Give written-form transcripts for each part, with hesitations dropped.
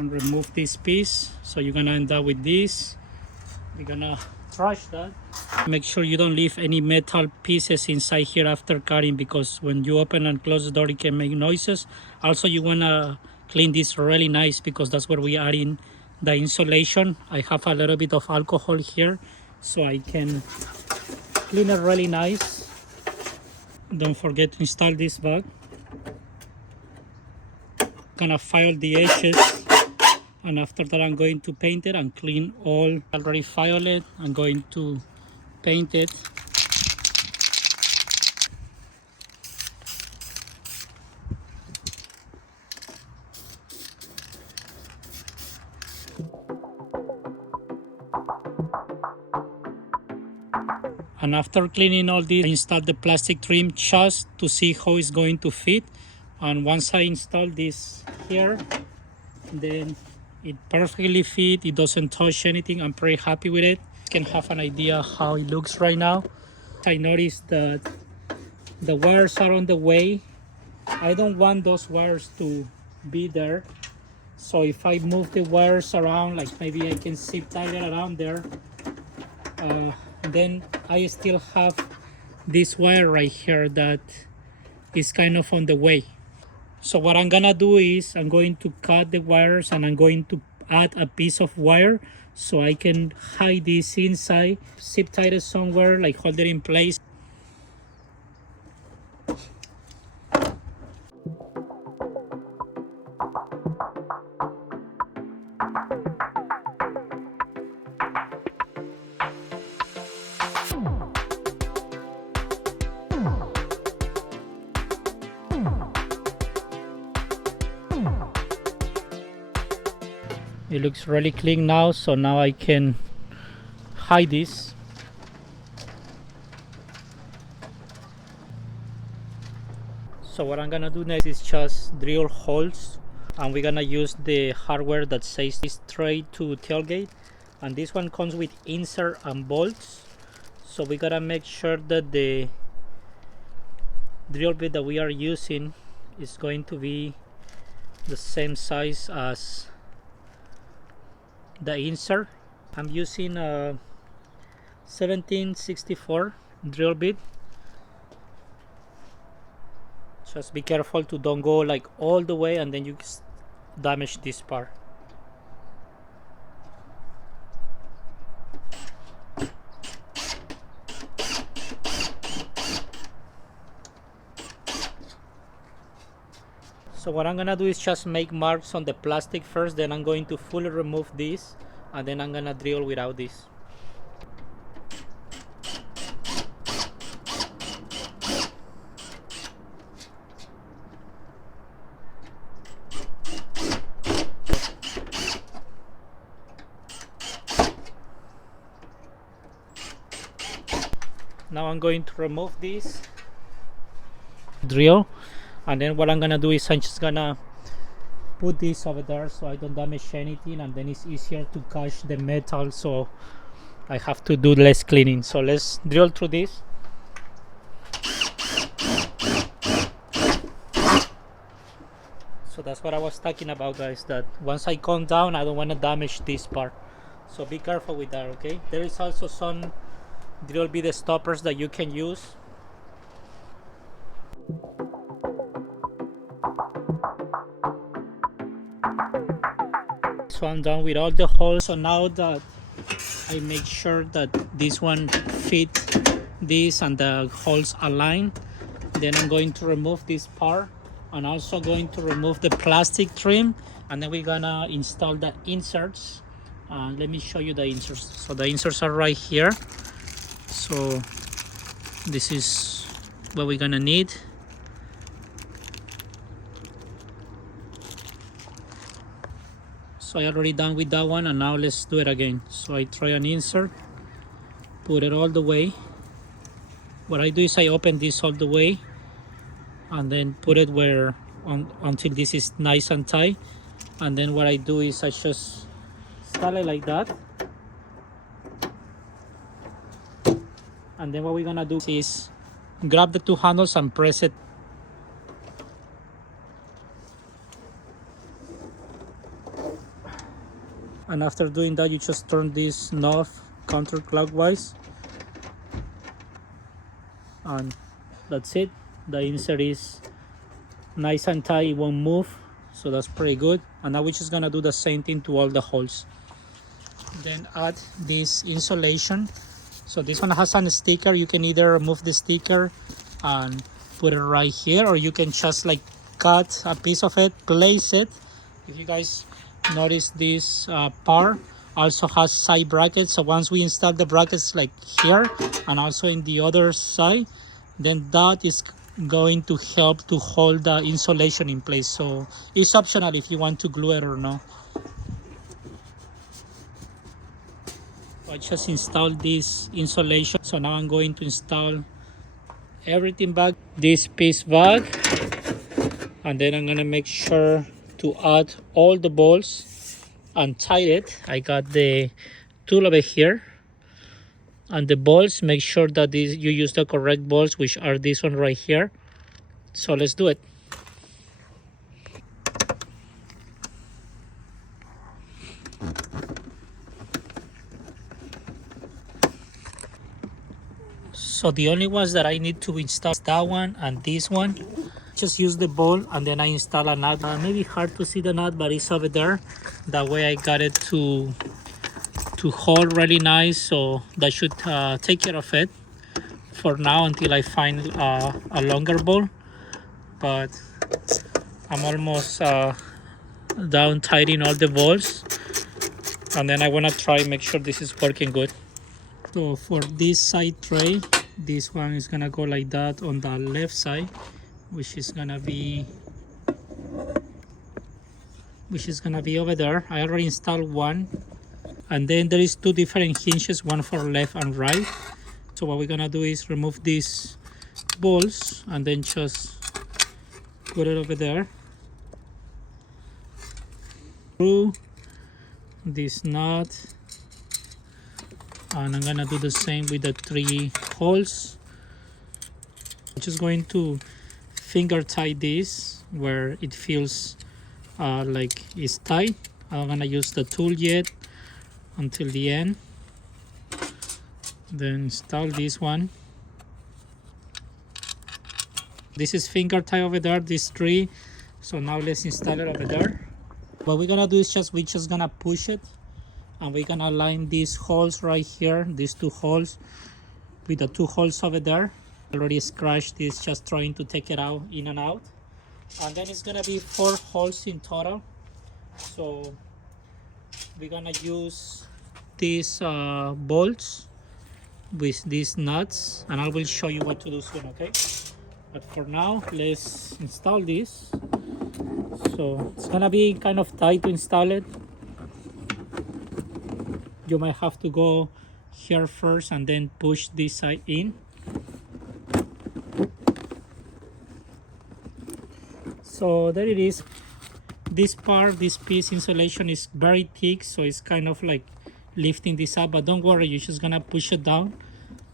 and remove this piece. So you're gonna end up with this. We're gonna trash that. Make sure you don't leave any metal pieces inside here after cutting, because when you open and close the door it can make noises. Also, you wanna clean this really nice, because that's where we are in the insulation. I have a little bit of alcohol here so I can clean it really nice. Don't forget to install this bag. Gonna file the edges, and after that I'm going to paint it and clean all. Already filed it. I'm going to paint it. And after cleaning all this, I installed the plastic trim just to see how it's going to fit. And once I install this here, then it perfectly fit. It doesn't touch anything. I'm pretty happy with it. You can have an idea how it looks right now. I noticed that the wires are on the way. I don't want those wires to be there. So if I move the wires around, like maybe I can zip tie it around there, then I still have this wire right here that is kind of on the way. So what I'm gonna do is I'm going to cut the wires, and I'm going to add a piece of wire so I can hide this inside, zip tie it somewhere, like hold it in place. It looks really clean now, so now I can hide this. So what I'm gonna do next is just drill holes, and we're gonna use the hardware that says straight to tailgate, and this one comes with insert and bolts. So we gotta make sure that the drill bit that we are using is going to be the same size as the insert. I'm using a 1764 drill bit. Just be careful to don't go like all the way and then you damage this part. So what I'm gonna do is just make marks on the plastic first, then I'm going to fully remove this, and then I'm gonna drill without this. Now I'm going to remove this drill, and then what I'm gonna do is I'm just gonna put this over there so I don't damage anything, and then it's easier to catch the metal, so I have to do less cleaning. So let's drill through this. So that's what I was talking about, guys, that once I come down I don't want to damage this part, so be careful with that. Okay, there is also some drill bit stoppers that you can use. So I'm done with all the holes. So now that I make sure that this one fit this and the holes align, then I'm going to remove this part, and also going to remove the plastic trim, and then we're gonna install the inserts. Let me show you the inserts. So the inserts are right here. So this is what we're gonna need. So I already done with that one, and now let's do it again. So I try an insert, put it all the way. What I do is I open this all the way, and then put it where until this is nice and tight. And then what I do is I just install it like that. And then what we're gonna do is grab the two handles and press it. And after doing that, you just turn this knob counterclockwise, and that's it. The insert is nice and tight, it won't move, so that's pretty good. And now we're just gonna do the same thing to all the holes. Then add this insulation. So this one has a sticker. You can either remove the sticker and put it right here, or you can just like cut a piece of it, place it. If you guys notice, this part also has side brackets, so once we install the brackets like here and also in the other side, then that is going to help to hold the insulation in place. So it's optional if you want to glue it or not. I just installed this insulation, so now I'm going to install everything back, this piece back, and then I'm gonna make sure to add all the bolts and tie it. I got the tool over here, and the bolts, make sure that you use the correct bolts, which are this one right here. So let's do it. So the only ones that I need to install is that one and this one. Just use the bolt and then I install a nut. Maybe hard to see the nut, but it's over there. That way I got it to hold really nice, so that should take care of it for now until I find a longer bolt. But I'm almost down tightening all the bolts, and then I want to try make sure this is working good. So for this side tray, this one is gonna go like that on the left side, which is gonna be over there. I already installed one, and then there is two different hinges, one for left and right. So what we're gonna do is remove these bolts and then just put it over there. Through this nut, and I'm gonna do the same with the three holes. I'm just going to finger tie this where it feels like it's tight. I'm gonna use the tool yet until the end. Then install this one. This is finger tie over there, these three. So now let's install it over there. What we're gonna do is we're just gonna push it, and we're gonna align these holes right here, these two holes, with the two holes over there. Already scratched this, just trying to take it out, in and out. And then it's gonna be 4 holes in total. So we're gonna use these bolts with these nuts, and I will show you what to do soon, okay? But for now, let's install this. So it's gonna be kind of tight to install it. You might have to go here first and then push this side in. So there it is. This part, this piece insulation is very thick, so it's kind of like lifting this up, but don't worry, you're just gonna push it down,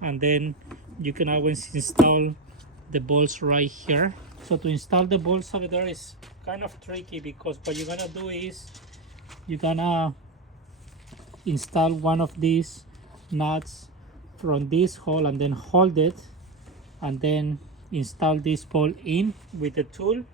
and then you can always install the bolts right here. So to install the bolts over there is kind of tricky, because what you're gonna do is you're gonna install one of these nuts from this hole and then hold it, and then install this bolt in with the tool.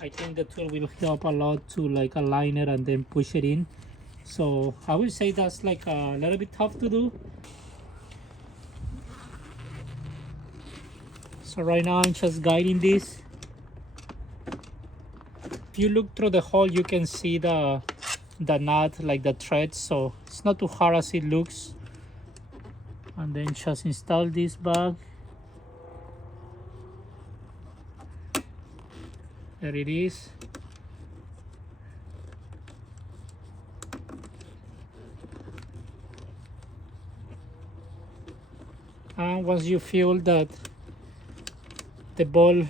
I think the tool will help a lot to like align it and then push it in. So I would say that's like a little bit tough to do. So right now I'm just guiding this. If you look through the hole, you can see the nut, like the threads, so it's not too hard as it looks. And then just install this back. There it is. And once you feel that the ball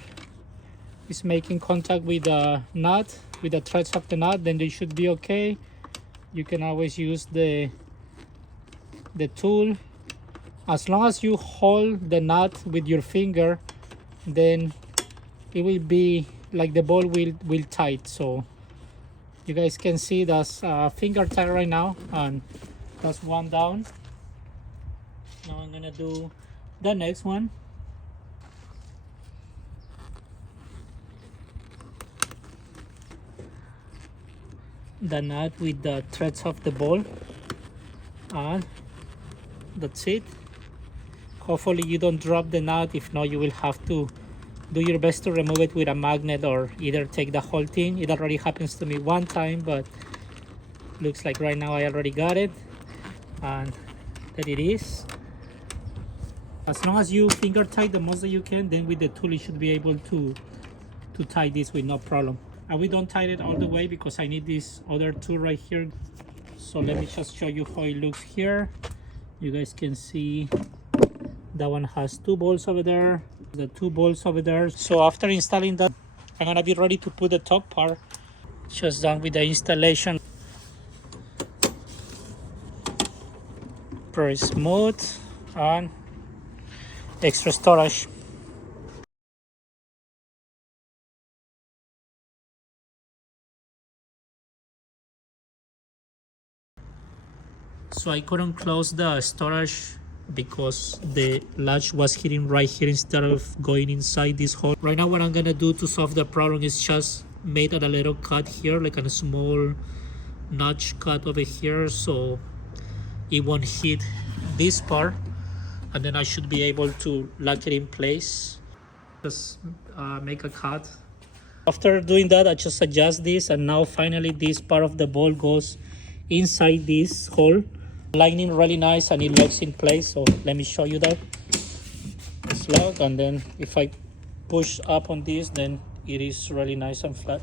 is making contact with the nut, with the threads of the nut, then they should be okay. You can always use the tool. As long as you hold the nut with your finger, then it will be like the ball will tight. So You guys can see that's finger tight right now, and that's one down. Now I'm gonna do the next one. The nut with the threads of the ball, and that's it. Hopefully you don't drop the nut. If not, you will have to do your best to remove it with a magnet, or either take the whole thing. It already happens to me one time, but looks like right now I already got it, and there it is. As long as you finger tight the most that you can, then with the tool you should be able to tie this with no problem. And we don't tie it all the way because I need this other tool right here. So let me just show you how it looks here. You guys can see that one has 2 bolts over there, the 2 bolts over there. So after installing that, I'm gonna be ready to put the top part. Just done with the installation. Very smooth and extra storage. So I couldn't close the storage because the latch was hitting right here instead of going inside this hole. Right now what I'm gonna do to solve the problem is just made a little cut here, like a small notch cut over here, so it won't hit this part, and then I should be able to lock it in place. Just make a cut. After doing that, I just adjust this, and now finally this part of the ball goes inside this hole, lining really nice, and it locks in place. So let me show you that. It's locked, and then if I push up on this, then it is really nice and flat.